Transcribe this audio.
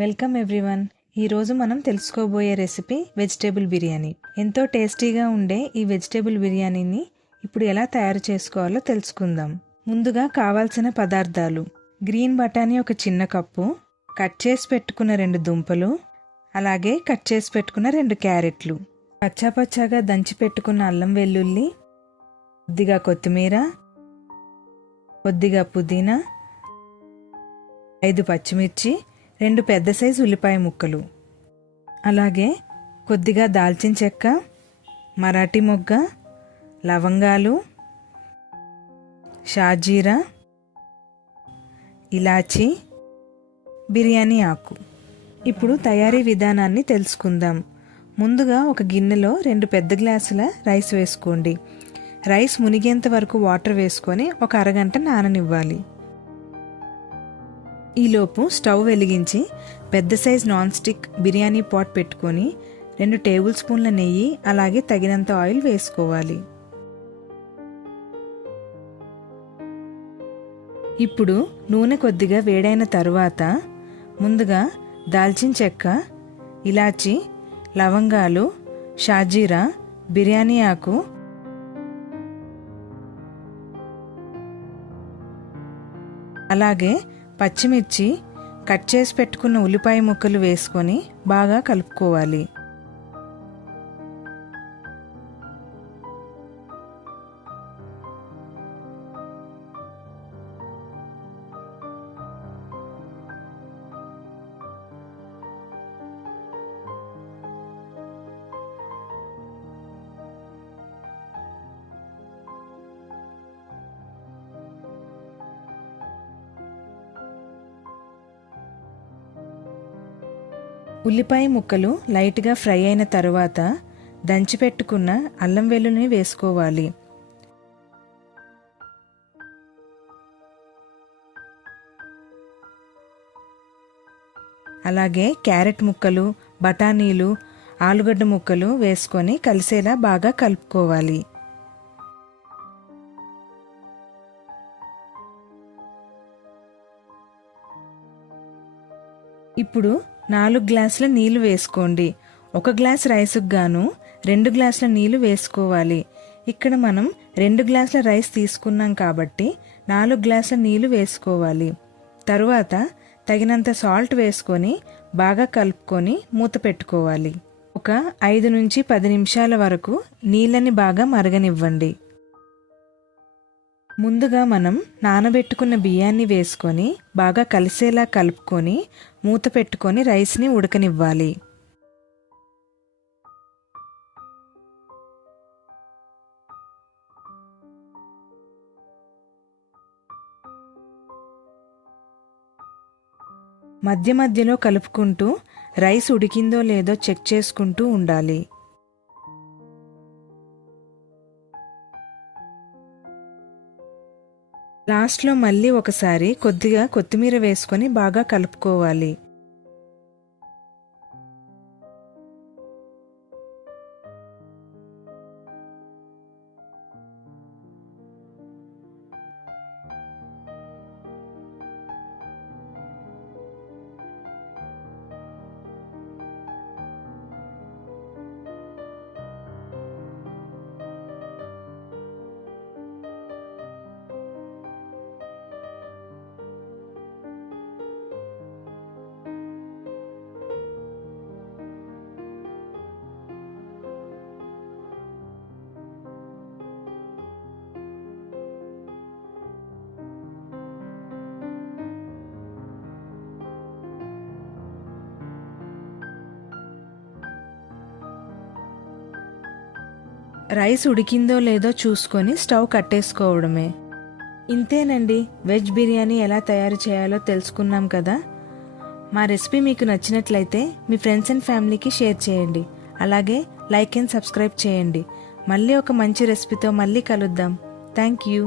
Welcome everyone. ఈరోజు మనం తెలుసుకోబోయే రెసిపీ వెజిటేబుల్ బిర్యానీ. ఎంతో టేస్టీగా ఉండే ఈ వెజిటేబుల్ బిర్యానీని ఇప్పుడు ఎలా తయారు చేసుకోవాలో తెలుసుకుందాం. ముందుగా కావాల్సిన పదార్థాలు: గ్రీన్ బఠానీ ఒక చిన్న కప్పు, కట్ చేసి పెట్టుకున్న 2 దుంపలు, అలాగే కట్ చేసి పెట్టుకున్న 2 క్యారెట్లు, పచ్చాపచ్చాగా దంచి పెట్టుకున్న అల్లం వెల్లుల్లి, కొద్దిగా కొత్తిమీర, కొద్దిగా పుదీనా, 5 పచ్చిమిర్చి, 2 పెద్ద సైజు ఉల్లిపాయ ముక్కలు, అలాగే కొద్దిగా దాల్చిన చెక్క, మరాఠీ మొగ్గ, లవంగాలు, షాజీరా, ఇలాచీ, బిర్యానీ ఆకు. ఇప్పుడు తయారీ విధానాన్ని తెలుసుకుందాం. ముందుగా ఒక గిన్నెలో 2 పెద్ద గ్లాసుల రైస్ వేసుకోండి. రైస్ మునిగేంత వరకు వాటర్ వేసుకొని ఒక అరగంట నాననివ్వాలి. ఈలోపు స్టవ్ వెలిగించి పెద్ద size non stick biryani pot పెట్టుకొని 2 టేబుల్ స్పూన్ల నెయ్యి అలాగే తగినంత ఆయిల్ వేసుకోవాలి. ఇప్పుడు నూనె కొద్దిగా వేడైన తరువాత ముందుగా దాల్చిన చెక్క, ఇలాచి, లవంగాలు, షాజీరా, బిర్యానీ ఆకు, అలాగే పచ్చిమిర్చి, కట్ చేసి పెట్టుకున్న ఉల్లిపాయ ముక్కలు వేసుకొని బాగా కలుపుకోవాలి. ఉల్లిపాయ ముక్కలు లైట్గా ఫ్రై అయిన తరువాత దంచిపెట్టుకున్న అల్లం వెల్లుల్లిని వేసుకోవాలి. అలాగే క్యారెట్ ముక్కలు, బఠానీలు, ఆలుగడ్డ ముక్కలు వేసుకొని కలిసేలా బాగా కలుపుకోవాలి. ఇప్పుడు 4 గ్లాసుల నీళ్లు వేసుకోండి. 1 గ్లాస్ రైస్కు గాను 2 గ్లాసుల నీళ్లు వేసుకోవాలి. ఇక్కడ మనం 2 గ్లాసుల రైస్ తీసుకున్నాం కాబట్టి 4 గ్లాసుల నీళ్లు వేసుకోవాలి. తరువాత తగినంత సాల్ట్ వేసుకొని బాగా కలుపుకొని మూత పెట్టుకోవాలి. ఒక 5 నుంచి 10 నిమిషాల వరకు నీళ్ళని బాగా మరగనివ్వండి. ముందుగా మనం నానబెట్టుకున్న బియ్యాన్ని వేసుకొని బాగా కలిసేలా కలుపుకొని మూత పెట్టుకొని రైస్ని ఉడకనివ్వాలి. మధ్య మధ్యలో కలుపుకుంటూ రైస్ ఉడికిందో లేదో చెక్ చేసుకుంటూ ఉండాలి. లాస్ట్లో మళ్ళీ ఒకసారి కొద్దిగా కొత్తిమీర వేసుకొని బాగా కలుపుకోవాలి. రైస్ ఉడికిందో లేదో చూసుకొని స్టవ్ కట్టేసుకోవడమే. ఇంతేనండి, వెజ్ బిర్యానీ ఎలా తయారు చేయాలో తెలుసుకున్నాం కదా. మా రెసిపీ మీకు నచ్చినట్లయితే మీ ఫ్రెండ్స్ అండ్ ఫ్యామిలీకి షేర్ చేయండి. అలాగే లైక్ అండ్ సబ్స్క్రైబ్ చేయండి. మళ్ళీ ఒక మంచి రెసిపీతో మళ్ళీ కలుద్దాం. Thank you.